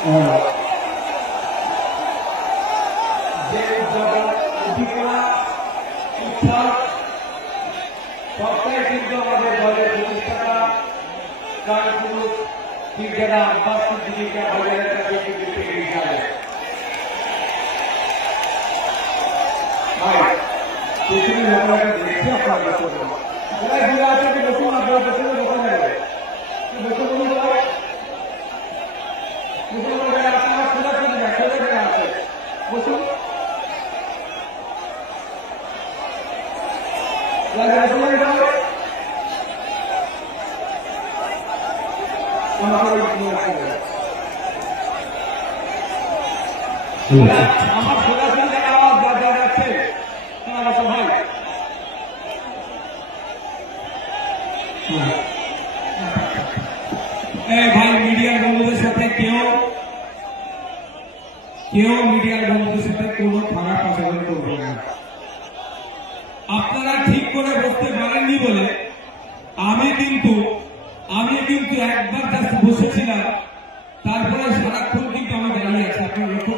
যে অধিকার ইচ্ছা সবটাই কিন্তু আমাদের দলের প্রতিষ্ঠাতা কারপুরুষ যারা আব্বাস সিদ্দিকীকে বজায় রাখতে কিন্তু এগিয়ে যাবে। ভাই পৃথিবীর ব্যাপারে দেখছি আপনারা করবেন সবাই ঘুরে আছে কি বসুন আপনারা পেছনে বসে যাবে বসে বলুন সবাই বসে বলে আপনারা খোলা করে যায় খোলা করে আছে বসুন আমার সরাসরি যারা আওয়াজ বাজার যাচ্ছে তোমার সবাই ভাই মিডিয়ার বন্ধুদের সাথে কেউ মিডিয়ার বন্ধুদের সাথে কোনো খারাপ আচরণ করবে না। আপনারা ঠিক করে বসতে পারেননি বলে আমি কিন্তু একবার জাস্ট বসেছিলাম, তারপরে সারাক্ষণ কিন্তু আমি দাঁড়িয়ে আছি। আপনারা লক্ষ্য